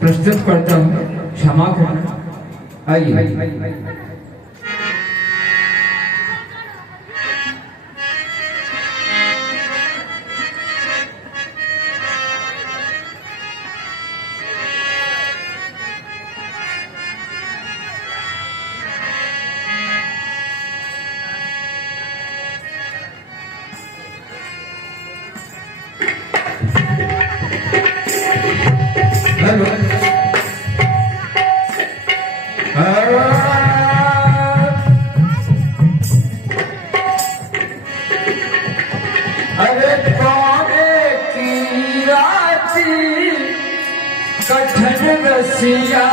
प्रस्तुत करता हूँ, क्षमा करना। आइए। हेलो अरे कौने की राती कठिन रसिया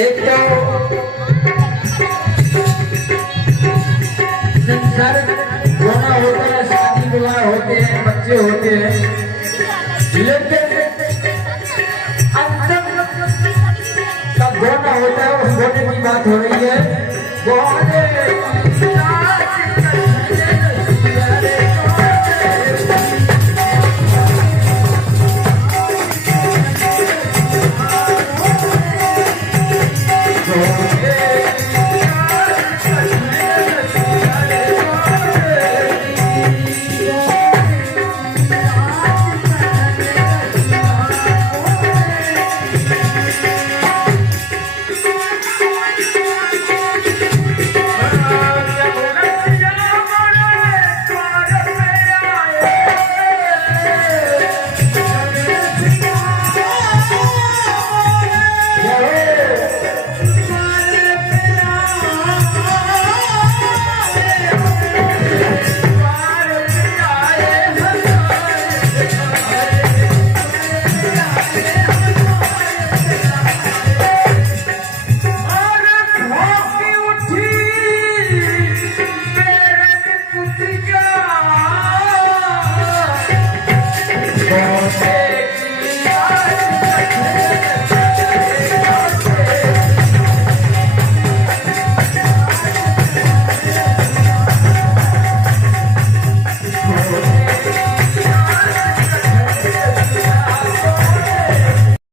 एक तो संसार होना होता है, शादी विवाह होते हैं, बच्चे होते हैं, लेकिन अंतर का गोना होता है। उस गोने की बात हो रही है। गोने